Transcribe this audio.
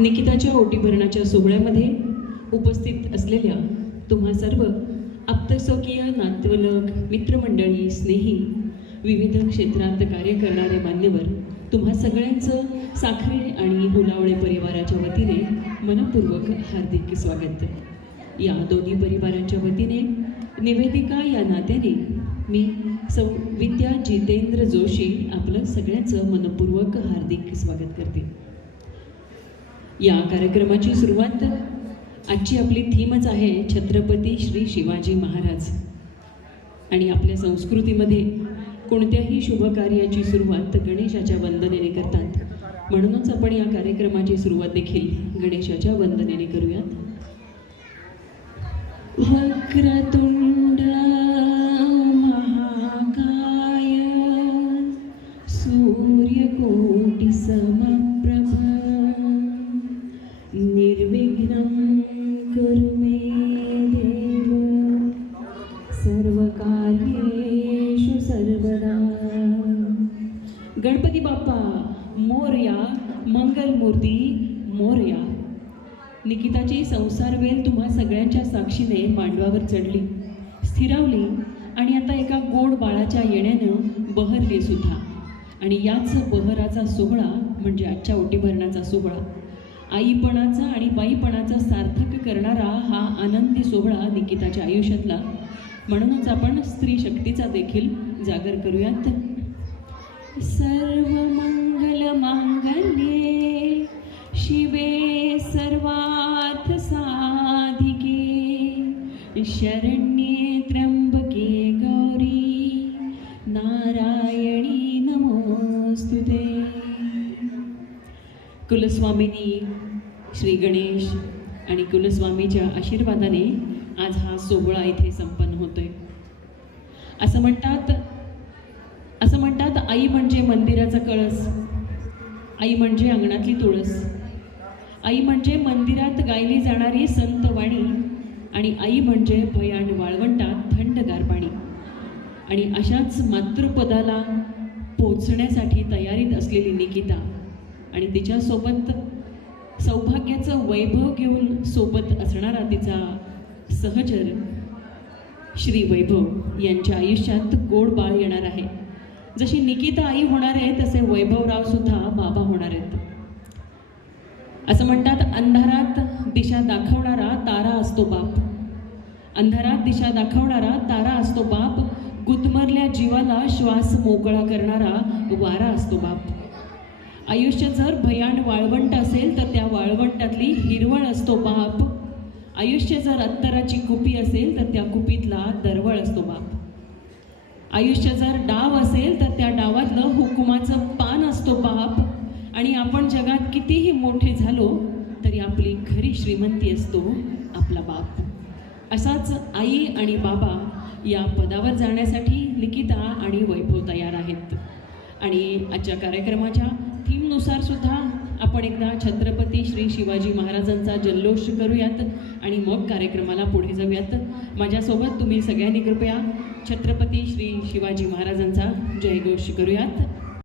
निकिताच्या ओटीभरणाच्या सोहळ्यामध्ये उपस्थित असलेल्या तुम्हा सर्व आप्तस्वकीय, नातवलग, मित्रमंडळी, स्नेही, विविध क्षेत्रात कार्य करणारे मान्यवर, तुम्हा सगळ्यांचं साखरे आणि हुलावळे परिवाराच्या वतीने मनपूर्वक हार्दिक स्वागत. या दोन्ही परिवारांच्या वतीने निवेदिका या नात्याने मी सौ विद्या जितेंद्र जोशी आपलं सगळ्यांचं मनपूर्वक हार्दिक स्वागत करते. या कार्यक्रमाची सुरुवात, आजची आपली थीमच आहे छत्रपती श्री शिवाजी महाराज. आणि आपल्या संस्कृतीमध्ये कोणत्याही शुभकार्याची सुरुवात गणेशाच्या वंदनेने करतात. म्हणूनच आपण या कार्यक्रमाची सुरुवात देखील गणेशाच्या वंदनेने करूयात. वक्रतुंड महाकाय सूर्यकोटि समप्रभ निर्विघ्नं कुरु मे देव सर्वकार्येषु सर्वदा. गणपती बाप्पा मोरया, मंगलमूर्ती मोरया. निकिताची संसारवेल तुम्हा सगळ्यांच्या साक्षीने मांडवावर चढली, स्थिरावली आणि आता एका गोड बाळाच्या येण्यानं बहरली सुद्धा. आणि याच बहराचा सोहळा म्हणजे आजच्या ओटीभरणाचा सोहळा, आईपणाचा आणि बाईपणाचा सार्थक करणारा हा आनंदी सोहळा निकिताच्या आयुष्यातला. म्हणूनच आपण स्त्री शक्तीचा देखील जागर करूयात. सर्व मंगल मांगल्ये शिवे सर्वार्थ साधिके शरण्ये त्र्यंबके गौरी नारायणी नमोस्तुते. कुलस्वामिनी श्री गणेश आणि कुलस्वामीच्या आशीर्वादाने आज हा सोहळा इथे संपन्न होतोय. असं म्हणतात आई म्हणजे मंदिराचा कळस, आई म्हणजे अंगणातली तुळस, आई म्हणजे मंदिरात गायली जाणारी संतवाणी, आणि आई म्हणजे भयान वाळवंटात थंडगार पाणी. आणि अशाच मातृपदाला पोचण्यासाठी तयारीत असलेली निकिता आणि तिच्यासोबत सौभाग्याचं वैभव घेऊन सोबत असणारा तिचा सहचर श्री वैभव यांच्या आयुष्यात गोड बाळ येणार आहे. जशी निकिता आई होणार आहे तसे वैभवराव सुद्धा बाबा होणार आहेत. असं म्हणतात, अंधारात दिशा दाखवणारा तारा असतो बाप, अंधारात दिशा दाखवणारा तारा असतो बाप, गुदमरल्या जीवाला श्वास मोकळा करणारा वारा असतो बाप. आयुष्य जर भयान वाळवंट असेल तर त्या वाळवंटातली हिरवळ असतो बाप. आयुष्य जर अत्तराची कुपी असेल तर त्या कुपीतला दरवळ असतो बाप. आयुष्य जर डाव असेल तर त्या डावातलं हुकुमाचं पान असतो बाप. आणि आपण जगात कितीही मोठे झालो तरी आपली खरी श्रीमंती असतो आपला बाप. असाच आई आणि बाबा या पदावर जाण्यासाठी निकिता आणि वैभव तयार आहेत. आणि आजच्या कार्यक्रमाच्या थीमनुसार सुद्धा आपण एकदा छत्रपती श्री शिवाजी महाराजांचा जल्लोष करूयात आणि मग कार्यक्रमाला पुढे जाऊयात. माझ्यासोबत तुम्ही सगळ्यांनी कृपया छत्रपती श्री शिवाजी महाराजांचा जयघोष करूयात.